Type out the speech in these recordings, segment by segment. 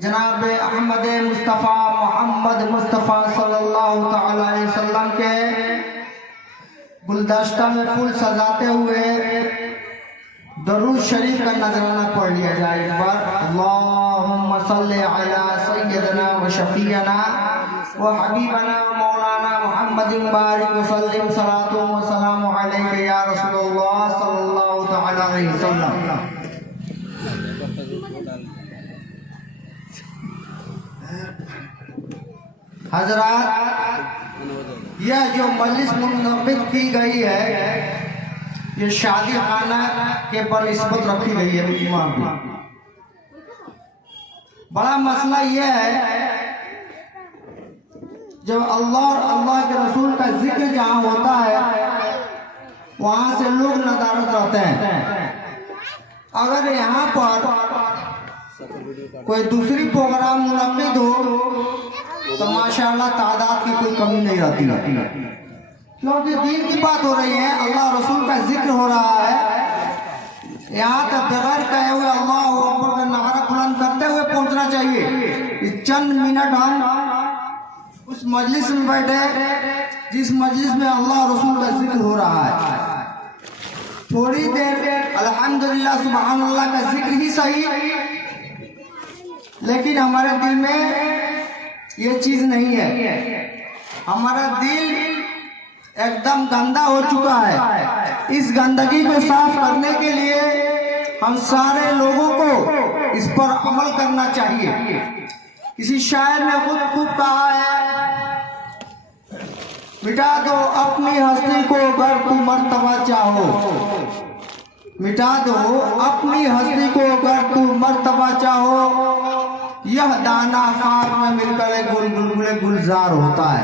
जनाब अहमद मुस्तफ़ा मोहम्मद मुस्तफ़ा सल्लल्लाहु तआला अलैहि वसल्लम के गुलदस्ता में फूल सजाते हुए दरूद शरीफ का नजराना पढ़ लिया जाए। एक बार अल्लाहुम्मा सल्ली अला सय्यदना व शफीअना व हबीबना मौलाना मुहम्मदिन बारिक व सल्लिम सलातु व सलामु अलैका या रसूलुल्लाह सल्लल्लाहु तआला अलैहि वसल्लम। हजरात, यह जो मजलिस मुनक़िद की गई है, ये शादी खाना के पर निस्बत रखी गई है। ईमान की बड़ा मसला यह है, जब अल्लाह और अल्लाह के रसूल का जिक्र जहाँ होता है वहाँ से लोग नदारत रहते हैं। अगर यहाँ पर कोई दूसरी प्रोग्राम मुनक़िद हो तो माशाअल्लाह तादाद की कोई कमी नहीं रहती, क्योंकि दीन की बात हो रही है, अल्लाह रसूल का जिक्र हो रहा है। यहाँ तक बगैर कहे हुए अल्लाह अकबर का नारा बुलंद करते हुए पहुंचना चाहिए। चंद मिनट हम उस मजलिस में बैठे जिस मजलिस में अल्लाह रसूल का जिक्र हो रहा है, थोड़ी देर अल्हम्दुलिल्लाह सुबहानअल्लाह का जिक्र ही सही, लेकिन हमारे दिल में ये चीज नहीं है। हमारा दिल एकदम गंदा हो चुका है। इस गंदगी को साफ करने के लिए हम सारे लोगों को इस पर अमल करना चाहिए। किसी शायर ने खुद कहा है, मिटा दो अपनी हस्ती को अगर तू मर्तबा चाहो, मिटा दो अपनी हस्ती को अगर तू मर्तबा चाहो, यह दाना खाक में मिलकर गुलगुले गुलजार होता है।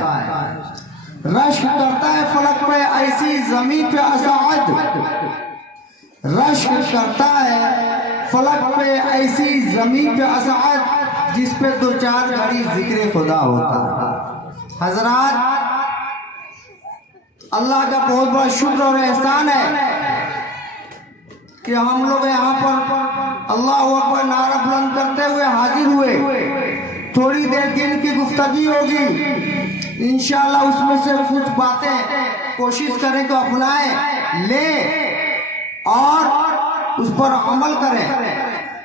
रश्क करता है फलक पे ऐसी जमीन पे असाद, रश्क करता है फलक पे ऐसी जमीन पे असाद, जिस पे दो चार घड़ी जिक्र खुदा होता है। हजरात, अल्लाह का बहुत बड़ा शुक्र और एहसान है कि हम लोग यहाँ पर अल्लाह अकबर नारा बुलंद करते हुए हाजिर हुए। थोड़ी देर दिन की गुफ्तगी होगी, इंशाअल्लाह उसमें से कुछ बातें कोशिश करें तो अपनाएं ले और उस पर अमल करें,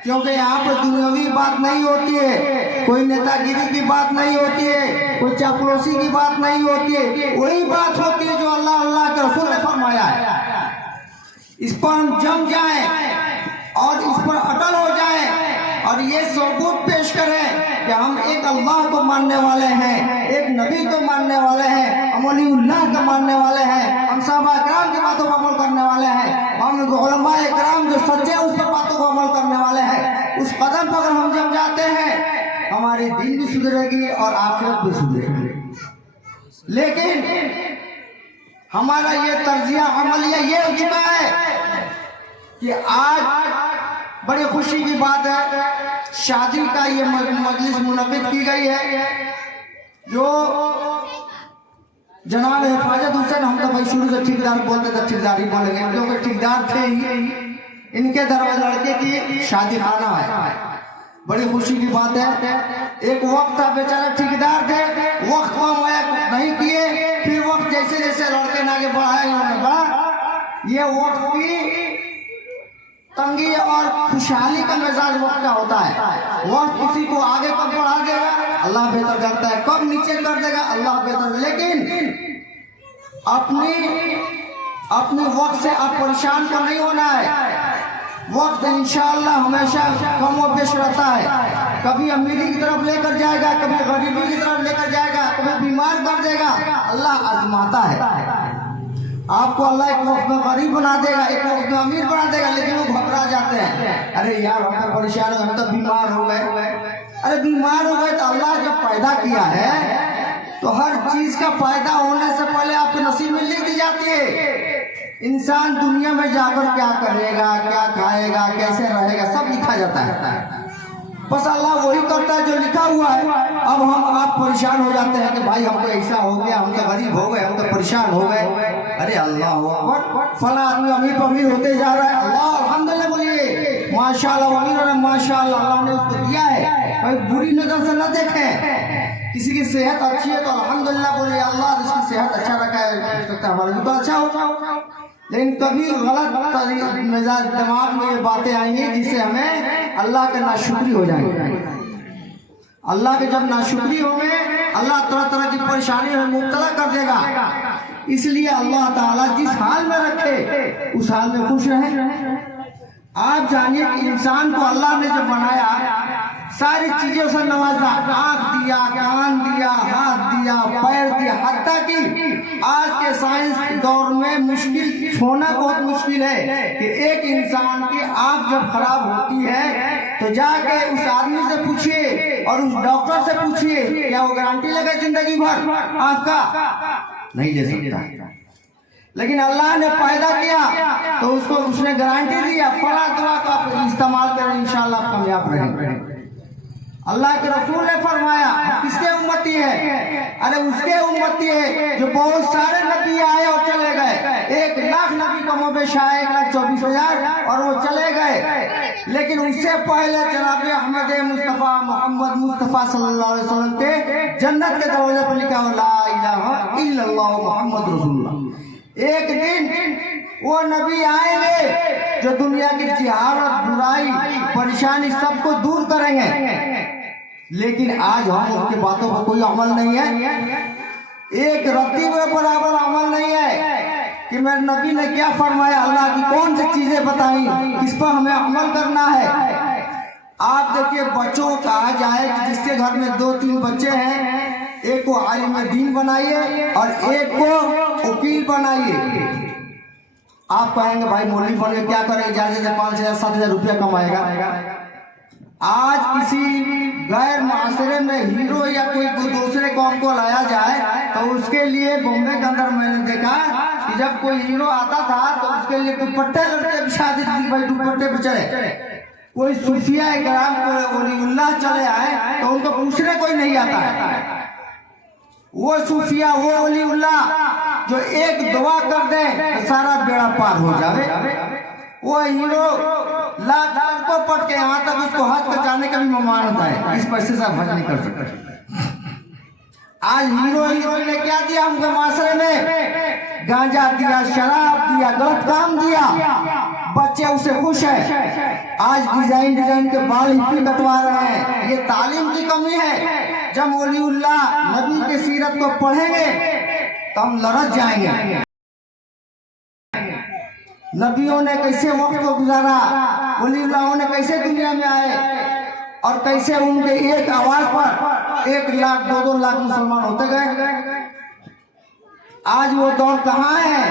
क्योंकि यहाँ पर दुनियावी बात नहीं होती है, कोई नेतागिरी की बात नहीं होती है, कोई चापलूसी की बात नहीं होती है। वही बात होती है जो अल्लाह अल्लाह के रसूल ने फरमाया है। इस पर हम जम जाएं और इस पर अटल हो जाएं और ये सबूत पेश करें कि हम एक अल्लाह को मानने वाले हैं, एक नबी को मानने वाले हैं, हम वलीउल्लाह को मानने वाले हैं, हम सहाबा इकराम की बातों पर अमल करने वाले हैं, हम उलमा इकराम जो सच्चे उस पर बातों को अमल करने वाले हैं। उस कदम पर अगर हम जम जाते हैं, हमारी दीन भी सुधरेगी और आखिरत भी सुधरेगी। लेकिन हमारा ये तर्जिया अमलिया ये हो चुका है कि आज बड़ी खुशी की बात है, शादी का ये मजलिस मुनक़िद की गई है, जो जनाब हिफाजत हुसैन, हम तो भाई शुरू से ठेकेदार बोलते थे, ठेकेदार ही बोलेंगे क्योंकि ठेकेदार थे ही, इनके दरवाजे लड़के की शादी खाना है। बड़ी खुशी की बात है। एक वक्त था बेचारे ठेकेदार थे, वक्त को नहीं किए, फिर वक्त जैसे जैसे लड़के आगे बढ़ाए उन्होंने बढ़ा। ये वक्त की तंगी और खुशहाली का मिजाज वक्त का होता है। वक्त किसी को आगे कब बढ़ा देगा अल्लाह बेहतर जानता है, कब नीचे कर देगा अल्लाह बेहतर। लेकिन अपनी वक्त से आप परेशान को नहीं होना है। वक्त इंशाअल्लाह हमेशा कम व पेश रहता है, कभी अमीरी की तरफ लेकर जाएगा, कभी गरीबी की तरफ लेकर जाएगा, कभी बीमार कर देगा। अल्लाह आजमाता है। आपको अल्लाह एक वक्त में गरीब बना देगा, एक वक्त में अमीर बना देगा, लेकिन वो घबरा जाते हैं, अरे यार हम तो परेशान हो, हम तो बीमार हो गए। अरे बीमार हो गए तो अल्लाह जब पैदा किया है तो हर चीज का पैदा होने से पहले आपके नसीब में लिख दी जाती है। इंसान दुनिया में जाकर क्या करेगा, क्या खाएगा, कैसे रहेगा, सब लिखा जाता है। बस अल्लाह वही करता है जो लिखा हुआ है। अब आप परेशान हो जाते हैं कि भाई हमको ऐसा हो गया, हम तो गरीब हो गए, हम तो परेशान हो गए। अरे अल्लाह फला आदमी अमीर अमीर होते जा रहा है, अल्लाह अल्हम्दुलिल्लाह बोलिए माशाअल्लाह, अमीर माशाअल्लाह अल्लाह ने उसको दिया है। कोई बुरी नजर से न देखे। किसी की सेहत अच्छी है तो अल्हम्दुलिल्लाह बोले अल्लाह जिसकी सेहत अच्छा रखा है सकता हमारा भी तो अच्छा हो। लेकिन कभी गलत मिजाज दिमाग में ये बातें आएंगी जिससे हमें अल्लाह का नाशुक्री हो जाएंगे। अल्लाह के जब नाशुक्री होंगे अल्लाह तरह तरह की परेशानी में मुब्तला कर देगा। इसलिए अल्लाह ताला जिस हाल में रखे उस हाल में खुश रहें। आप जानिए कि इंसान को अल्लाह ने जब बनाया सारी चीजों से नवाजा, आंख दिया, कान दिया, हाथ दिया, पैर दिया, हत्ता कि आज के साइंस के दौर में मुश्किल होना बहुत मुश्किल है कि एक इंसान की आंख जब खराब होती है तो जाके उस आदमी से पूछिए और उस डॉक्टर से पूछिए क्या वो गारंटी लगे जिंदगी भर आंख का? नहीं ले सकता। लेकिन अल्लाह ने पैदा किया तो उसको उसने गारंटी दिया फला दुआ का इस्तेमाल करें इंशाअल्लाह कामयाब रहेंगे। अल्लाह के रसूल ने फरमाया किसके उम्मती है? अरे उसके उम्मती है जो बहुत सारे नबी आए और चले गए। 1 लाख नबी का मोबेश आए 1,24,000 और वो चले गए। लेकिन उससे पहले जनाब अहमद मुस्तफ़ा मोहम्मद मुस्तफ़ा सल्लल्लाहु अलैहि वसल्लम के जन्नत के दरवाजे पर लिखा हुआ ला इलाहा इल्लल्लाह मोहम्मद रसूलुल्लाह। एक दिन वो नबी आएंगे जो दुनिया की जिहालत, बुराई, परेशानी सबको दूर करेंगे। लेकिन आज हम उनकी बातों पर कोई अमल नहीं है। एक रत्ती में बराबर अमल नहीं है कि मेरे नबी ने क्या फरमाया, अल्लाह की कौन सी चीजें बताई, किस पर हमें अमल करना है। आप देखिए बच्चों को कहा जाए कि जिसके घर में 2-3 बच्चे हैं एक को आलिम दीन बनाइए और एक को वकील बनाइए। आप कहेंगे भाई मौलवी बन के क्या करेंगे, ज्यादा 5,000-7,000 रुपया कमाएगा। आज किसी गैर माशरे में हीरो या कोई दूसरे कौम को लाया जाए तो उसके लिए बॉम्बे के अंदर मैंने देखा कि जब कोई हीरो आता था तो उसके लिए दुपट्टे लड़के शादी थी भाई दुपट्टे पे चले। कोई सूफिया इकराम को वलीउल्लाह चले आए तो उनको पूछने कोई नहीं आता है। वो सूफिया वो वलीउल्लाह जो एक दुआ कर दे तो सारा बेड़ा पार हो जाए। वो हीरो लाख को पट के यहाँ तक उसको हज कर जाने का भी ममान होता है, इस पैसे से हज नहीं कर सकते। आज हीरो ने क्या दिया हमको माशरे में? गांजा दिया, शराब दिया, गलत काम दिया, बच्चे उसे खुश है। आज डिजाइन के बाल हिप्पी कटवा रहे हैं। ये तालीम की कमी है। जब वलीउल्लाह नबी के सीरत को पढ़ेंगे तो हम लड़क जाएंगे। नबियों ने कैसे वक्त को गुजारा, वलीउल्लाहों ने कैसे दुनिया में आए और कैसे उनके एक आवाज पर 1 लाख 2-2 लाख मुसलमान होते गए। आज वो दौर कहाँ है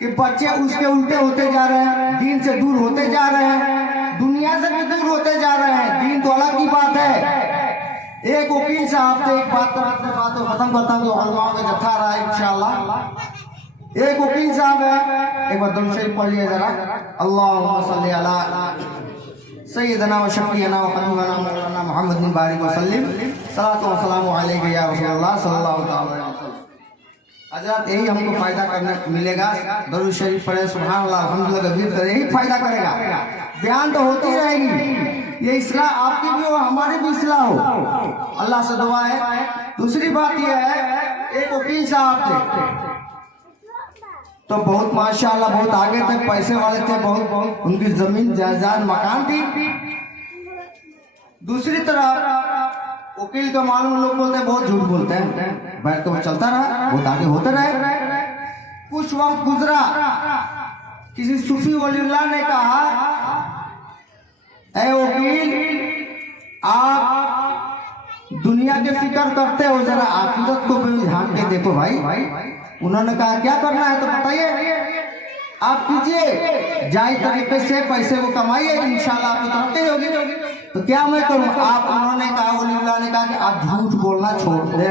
कि बच्चे उसके उल्टे होते जा रहे हैं, दीन से दूर होते जा रहे हैं, दुनिया से भी दूर होते जा रहे हैं। दीन तो अलग की बात है। एक वकील साहब से एक बात को खत्म करता हूँ, हलवाओं का जत्था रहा है इंशाअल्लाह। एक वकील साहब है, एक बार दुरूद शरीफ पढ़ लिया जरा। अल्लाहुम्मा सल्ली अला सय्यदना व शफीअना व हबीबना मौलाना मुहम्मद बिन बारिक व सल्लिम सलातो व सलामु अलैका या रसूलल्लाह सल्लल्लाहु अलैहि वसल्लम। हजरत यही हमको फायदा करने मिलेगा। दुरूद शरीफ पढ़े, सुभान अल्लाह, अल्हम्दुलिल्लाह, तकबीर करे, यही फायदा करेगा। बयान तो होती रहेगी, ये इस्लाह आपकी भी हो हमारी भी इस्लाह हो, अल्लाह से दुआ है। दूसरी बात यह है एक वकील साहब थे तो बहुत माशाअल्लाह बहुत आगे तक पैसे वाले थे, बहुत उनकी जमीन जायदाद मकान थी। दूसरी तरफ वकील का मालूम लोग बोलते हैं बहुत झूठ बोलते हैं, बैठ तो चलता रहा, बहुत आगे होते रहे। कुछ वक्त गुजरा, किसी सूफी वलीउल्लाह ने कहा ऐ वकील आप दुनिया के फिक्र करते हो, जरा आखिरत को भी ध्यान के देखो भाई। उन्होंने कहा क्या करना है तो बताइए, आप कीजिए, जायज तरीके से पैसे को कमाइए, इंशाल्लाह आपकी तरक्की होगी। तो क्या मैं करूं? आप उन्होंने कहा, वलीउल्लाह ने कहा कि आप झूठ बोलना छोड़ दे,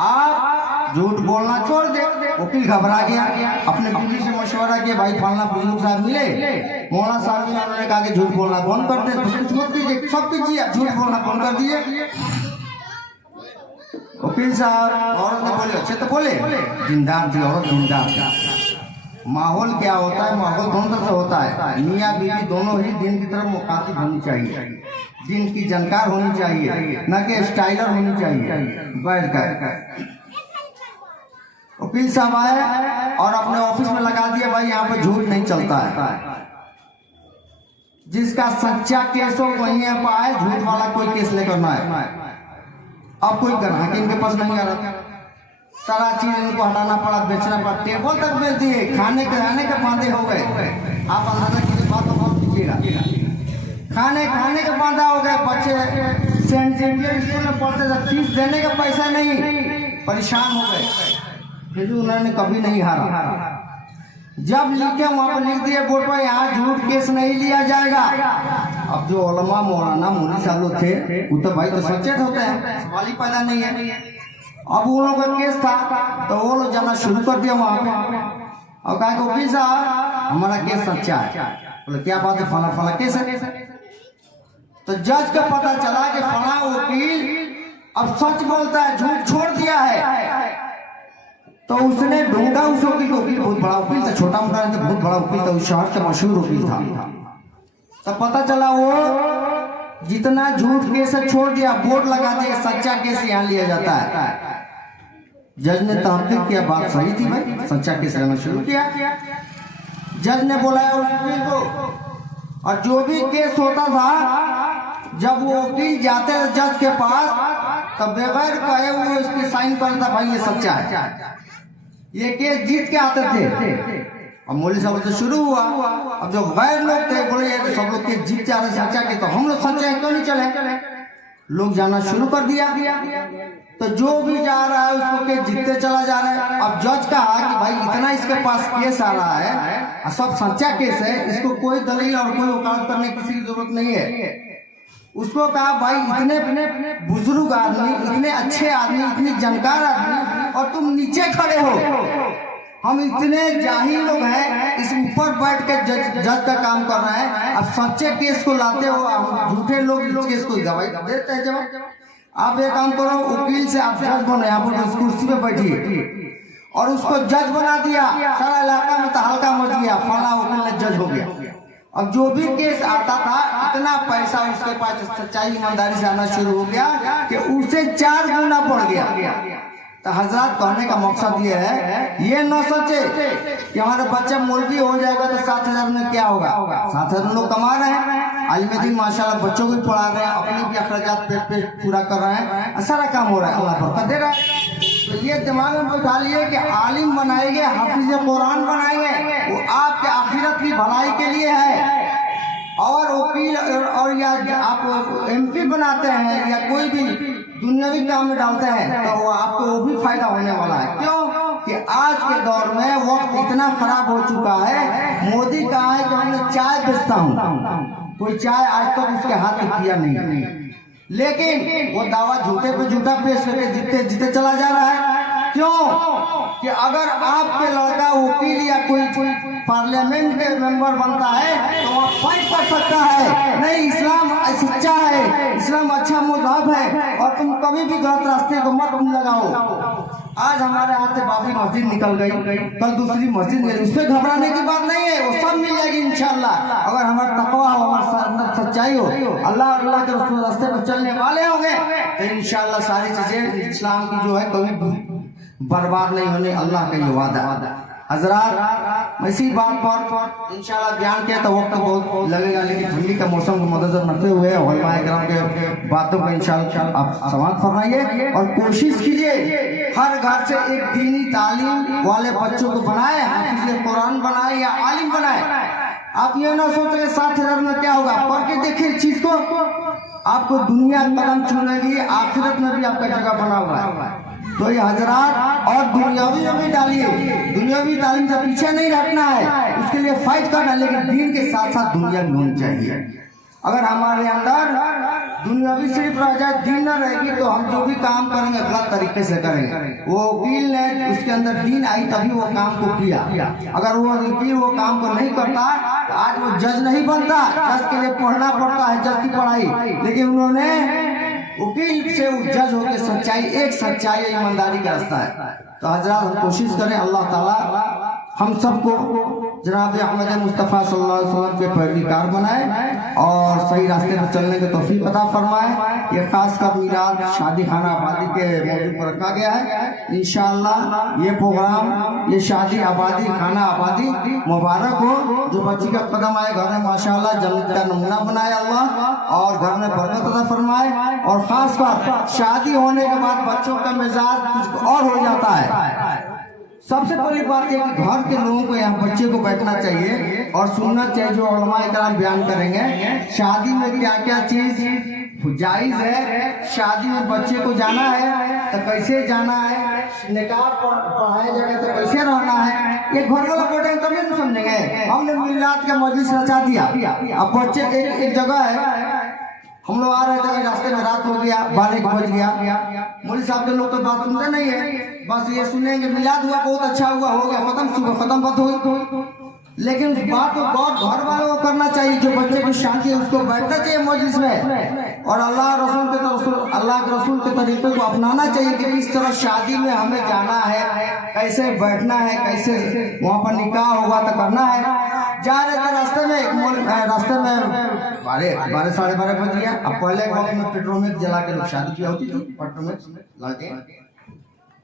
आप झूठ बोलना छोड़ दे। वकील घबरा गया, अपने बीवी से मशवरा किया, भाई फलना बुजुर्ग साहब मिले, मौलाना साहब ने उन्होंने कहा कि झूठ बोलना बंद कर दे, कुछ मत कीजिए, सब कीजिए, झूठ बोलना बंद कर दिए। वकील साहब औरत ने बोले अच्छे तो बोले, जिंदार थी औरत, जिंदार। माहौल क्या होता है, माहौल दोनों तरफ से होता है। मियाँ बीवी दोनों ही दिन की तरफ मुखातिब होनी चाहिए, दिन की जानकार होनी चाहिए, न कि स्टाइलर होनी चाहिए। बैठ कर वकील साहब आए और अपने ऑफिस में लगा दिया, भाई यहाँ पे झूठ नहीं चलता है, जिसका सच्चा केस हो वहीं आप आए, झूठ वाला कोई केस लेकर ना आए। अब कोई ग्राहक इनके पास नहीं आ रहा, सारा चीज इनको हटाना पड़ा, बेचना पड़ा, टेबल तक बेच दिए, खाने के रहने के बांधे हो गए। आप अंदाजा की बात तो बहुत कीजिएगा, खाने के बांधा हो गए। बच्चे सेंट जेवियर स्कूल में पढ़ते थे, फीस देने का पैसा नहीं, परेशान हो गए, फिर भी उन्होंने कभी नहीं हारा। जब लिखे वहां पर लिख दिए बोर्ड पर, यहाँ झूठ केस नहीं लिया जाएगा। अब जो उलमा मौलाना मुनी साहब लोग थे, वो तो भाई तो सचेत होते हैं, सवाल ही पैदा नहीं है। अब उन लोगों का केस था तो वो लोग जाना शुरू कर दिया वहां पे, और कहा कि वकील साहब हमारा केस सच्चा है। बोले क्या बात है, फला फला केस है। तो जज को पता चला कि फला वकील अब सच बोलता है, झूठ छोड़ दिया है। तो उसने ढूंढा उस वकील को, वकील बहुत बड़ा वकील था, छोटा मोटा नहीं था, बहुत बड़ा वकील था, उस शहर का मशहूर वकील था। तब पता चला वो जितना झूठ केस छोड़ दिया, बोर्ड लगा दिया, सच्चा केस यहाँ लिया जाता है। जज ने तहकीक किया, बात सही थी भाई, सच्चा केस लेना शुरू किया। जज ने बुलाया उस वकील को, और जो भी केस होता था, जब वो वकील जाते थे जज के पास, तब बगैर कहे वो इसकी साइन करता, भाई ये सच्चा है, ये केस जीत के आते थे। अब मौलवी साहब से शुरू हुआ, अब जो गैर लोग थे बोले ये तो सब लोग केस जीत जा रहे सच्चा के, तो हम लोग सच्चे हैं क्यों नहीं चले। लोग जाना शुरू कर दिया, तो जो भी जा रहा है उसको केस जीतते चला जा रहा है। अब जज कहा कि भाई इतना इसके पास केस आ रहा है, सब सच्चा केस है, इसको कोई दलील और कोई वकालत करने की किसी की जरूरत नहीं है। उसको कहा भाई इतने बुजुर्ग आदमी, इतने अच्छे आदमी, इतने जानकार आदमी, और तुम नीचे खड़े हो, हम इतने जाहिल लोग हैं, इस ऊपर बैठ के जज का काम कर रहे हैं, अब सच्चे केस को लाते हो, झूठे लोग इस केस को गवाही देते हैं। जब आप एक काम करो, वकील से आप जज बनो, यहाँ पर उस कुर्सी पे बैठिए, और उसको जज बना दिया। सारा इलाका में तो हल्का मच गया, फला वकील ने जज हो गया। अब जो भी केस आता था, इतना पैसा उसके पास सच्चाई ईमानदारी से आना शुरू हो गया कि उसे 4 गुना बढ़ गया। तो हजरत कहने का मकसद ये है, ये न सोचे कि हमारे बच्चा मौलवी हो जाएगा तो 7,000 में क्या होगा। 7,000 लोग कमा रहे हैं, आलिम दिन माशाल्लाह बच्चों को भी पढ़ा रहे हैं, अपने भी अखराजात पेट पूरा कर रहे हैं, सारा काम हो रहा है, अल्लाह बरकत दे रहा है। तो ये दिमाग में बैठा लिए कि आलिम बनाएंगे, हाफिज कुरान बनाएंगे, वो आपके आखिरत की भलाई के लिए है। और वकील और या आप MP बनाते हैं या कोई भी दुनियावी काम में डालते हैं, तो वो आपको वो भी फायदा होने वाला है। क्यों कि आज के दौर में वक्त इतना खराब हो चुका है। मोदी कहा है कि मैं चाय बेचता हूँ, कोई चाय आज तक उसके हाथ में पिया नहीं, लेकिन वो दावा झूठे पे झूठा पेश करके जीते जीते चला जा रहा है। क्यों कि अगर आपके लड़का वकील या कोई पार्लियामेंट के मेंबर बनता है तो वह फाइट कर सकता है, नहीं इस्लाम सच्चा है, इस्लाम अच्छा मजहब है, और तुम कभी भी गलत रास्ते को मत लगाओ। आज हमारे हाथ से बाबरी मस्जिद निकल गई, कल दूसरी मस्जिद गई, उसपे घबराने की बात नहीं है, वो सब मिल जाएगी इंशाल्लाह। अगर हमारा तकवा हो, हमारा सच्चाई हो, अल्लाह के रास्ते पर चलने वाले होंगे, तो इंशाल्लाह सारी चीजें इस्लाम की जो है कभी बर्बाद नहीं होने, अल्लाह का ये वादा। हजरात इसी बात पर इंशाल्लाह बयान किया तो वक्त बहुत लगेगा, लेकिन ठंडी का मौसम को मद्देनजर रखते हुए उलमा इकराम के बातों को इंशाल्लाह आप समाप्त फरमाइए, और कोशिश कीजिए हर घर से एक दीनी तालीम वाले बच्चों को बनाए, हाफिज कुरान बनाए या आलिम बनाए। आप ये ना सोचे 7,000 में क्या होगा, पढ़ के देखिए चीज को, आपको दुनिया कदम चुनेगी, आखिरत में भी आपका जगह बना हुआ है। तो ये हजरात और दुनियावी में भी डालिए, दुनियावी तालीम से पीछे नहीं हटना है, उसके लिए फाइट करना, लेकिन दीन के साथ साथ दुनिया भी होनी चाहिए। अगर हमारे अंदर दुनियावी सिर्फ रह जाए, दीन न रहेगी, तो हम जो भी काम करेंगे गलत तरीके से करेंगे। वो वकील ने उसके अंदर दीन आई तभी वो काम को किया, अगर वो वकील वो काम को नहीं करता तो आज वो जज नहीं बनता। जज के लिए पढ़ना पड़ता है, जज की पढ़ाई, लेकिन उन्होंने वकील से जज होकर सच्चाई, एक सच्चाई ईमानदारी का रास्ता है। तो हजरात हम कोशिश करें अल्लाह ताला हम सबको जनाब अहमद मुस्तफ़ा सल्लल्लाहु अलैहि वसल्लम के पैरवीकार बनाए और सही रास्ते पर चलने की तौफीक अता फरमाए। ये खास कर मीराद शादी खाना आबादी के मौजू पर रखा गया है। इंशाअल्लाह ये प्रोग्राम, ये शादी आबादी खाना आबादी मुबारक हो। जो बच्ची का कदम आए घर में माशाअल्लाह जन्नत का नमूना बनाए अल्लाह, और घर में बरकत अता फरमाए। और खास बात, शादी होने के बाद बच्चों का मिजाज कुछ और हो जाता है। सबसे बड़ी बात है कि घर के लोगों को यहाँ बच्चे को बैठना चाहिए और सुनना चाहिए जो उलमाए कराम बयान करेंगे शादी में क्या क्या चीज जायज है। शादी में बच्चे को जाना है तो कैसे जाना है, निकाह पढ़ाए जगह तो कैसे रहना है, ये घर वाला बैठे तभी नहीं समझेंगे। हमने मिलाद का मजलिस रचा दिया, अब बच्चे एक जगह है, हम लोग आ रहे थे रास्ते में रात हो गया, 12 बज गया। मौलवी साहब के लोग तो बात सुनते नहीं है, बस ये सुनेंगे मिलाद हुआ बहुत अच्छा हुआ, हो गया खत्म, सुबह खत्म बात हुई। लेकिन उस बात को बहुत घर वालों को करना चाहिए। जो बच्चे की शादी है उसको बैठना चाहिए मजलिस में और अल्लाह के रसूल के तरीके को अपनाना चाहिए कि किस तरह शादी में हमें जाना है, कैसे बैठना है, कैसे वहाँ पर निकाह होगा तो करना है। जा रहे थे रास्ते में 12 साढ़े 12 बज गया। अब पहले वक्त में पेट्रोल जला के लोग शादी किया होती थी पेट्रोल में लाके,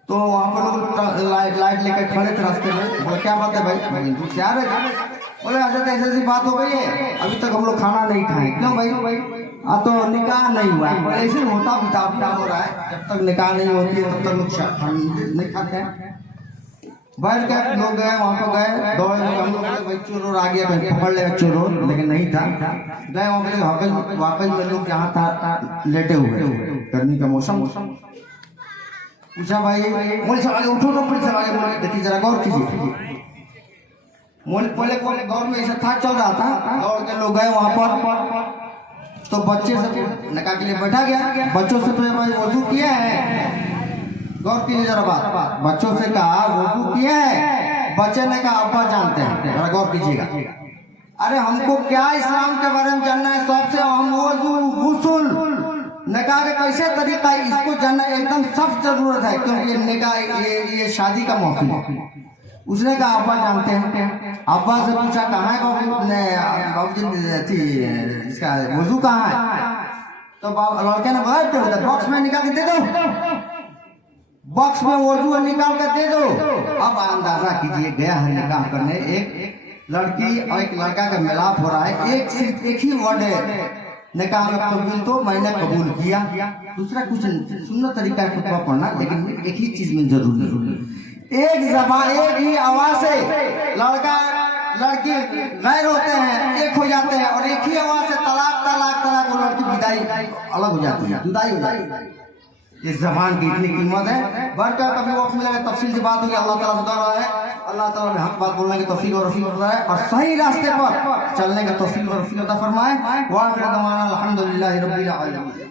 तो वहाँ पर लोग लाइट लेकर खड़े थे रास्ते में। बोले क्या बात है भाई, दूर से आ रहे थे? बोले अच्छा ऐसी बात हो गई है, अभी तक हम लोग खाना नहीं खाए। क्यों भाई? तो निकाह नहीं हुआ है। ऐसे होता बिता हो रहा है, जब तक निकाह नहीं होती है तब तक लोग नहीं खाते हैं। बैठ के लोग गए, वहाँ पर गए, दौड़े हम लोग भाई चोर आ गया, पकड़ ले चोर, लेकिन नहीं था। गए वहाँ पे वाकई में लोग यहाँ था लेटे हुए, गर्मी का मौसम। पूछा भाई मोल से आगे उठो, तो पुलिस आगे बोले देखिए जरा गौर कीजिए। मोल पहले गौर में ऐसा था चल रहा था, दौड़ के लोग गए वहाँ पर, तो बच्चे से निकाह के लिए बैठा गया। बच्चों से तो भाई वजू किया है, गौर कीजिए जरा बात। बच्चों से कहा वजू किया है, बच्चे ने कहा अब्बा जानते हैं, जरा गौर कीजिएगा। अरे हमको क्या इस्लाम के बारे में जानना है, सबसे हम वजू गुस्ल निकाह का कैसे तरीका है इसको जानना एकदम सख्त जरूरत है, क्योंकि निकाह ये शादी का मौका है। उसने कहा अब्बा जानते हैं। अब्बा से पूछा कहाँ है बाबू जी, इसका वजू कहाँ है? तो लड़के ने बोला बॉक्स में निकाल के दे दो, बॉक्स में वजू निकाल कर दे दो। अब अंदाजा कीजिए गया है निकाह करने, एक लड़की और एक लड़का का मिलाप हो रहा है, एक ही वर्ड है निकाह में कबूल, तो मैंने कबूल किया। दूसरा कुछ सुन्नत तरीका खुतबा पढ़ना, लेकिन एक ही चीज में जरूरी, एक जबान एक ही आवाज से लड़का लड़की गैर होते हैं, एक हो जाते हैं, और एक ही आवाज से तलाक तलाक तलाक वो लड़की विदाई अलग हो जाती है, जुदाई हो जाती है। इस जबान की इतनी कीमत है। बढ़कर कभी वक्त मिलेगा तफसील से बात होगी। अल्लाह ताला से दुआ है अल्लाह ताला ने हक बात बोलने की तौफीक और रफीक होता है और सही रास्ते पर चलने का तौफीक और रफीक अता फरमाए। वाह अल्हम्दुलिल्लाह रब्बिल आलमीन।